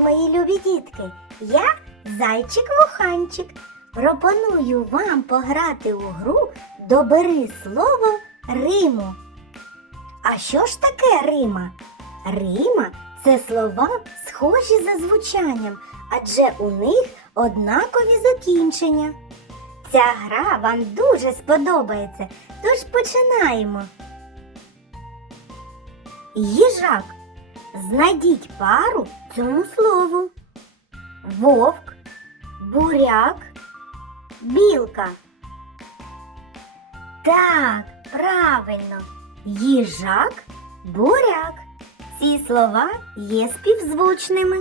Мої любі дітки! Я зайчик-вуханчик. Пропоную вам пограти у гру Добери слово Риму. А що ж таке Рима? Рима це слова, схожі за звучанням, адже у них однакові закінчення. Ця гра вам дуже сподобається, тож починаємо. Їжак. Знайдіть пару цьому слову. Вовк, буряк, білка. Так, правильно. Їжак, буряк. Ці слова є співзвучними.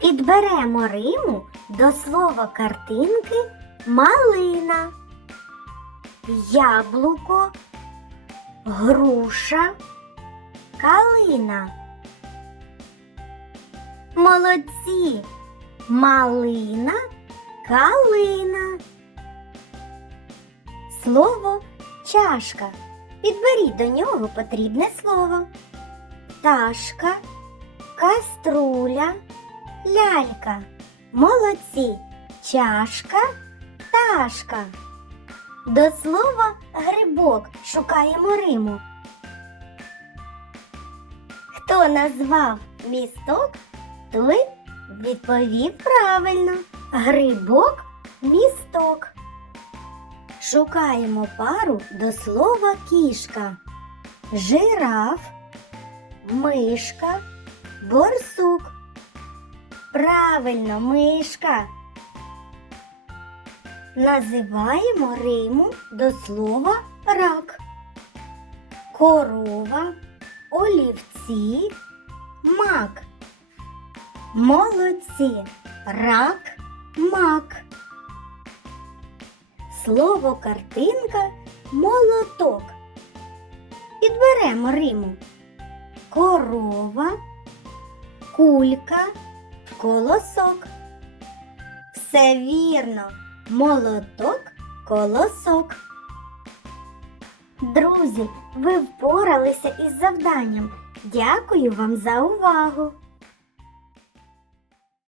Підберемо Риму до слова картинки малина, яблуко, груша, калина. Молодці! Малина, калина. Слово чашка. Підберіть до нього потрібне слово. Ташка, каструля, лялька. Молодці. Чашка, ташка. До слова грибок шукаємо Риму. Хто назвав місток, той відповів правильно. Грибок місток. Шукаємо пару до слова кішка. Жираф, мишка, борсук. Правильно, мишка. Називаємо Риму до слова рак. Корова, олівці, мак. Молодці. Рак, мак. Слово картинка молоток. Підберемо Риму. Корова, кулька, колосок. Все вірно. Молоток, колосок. Друзі, ви впоралися із завданням. Дякую вам за увагу!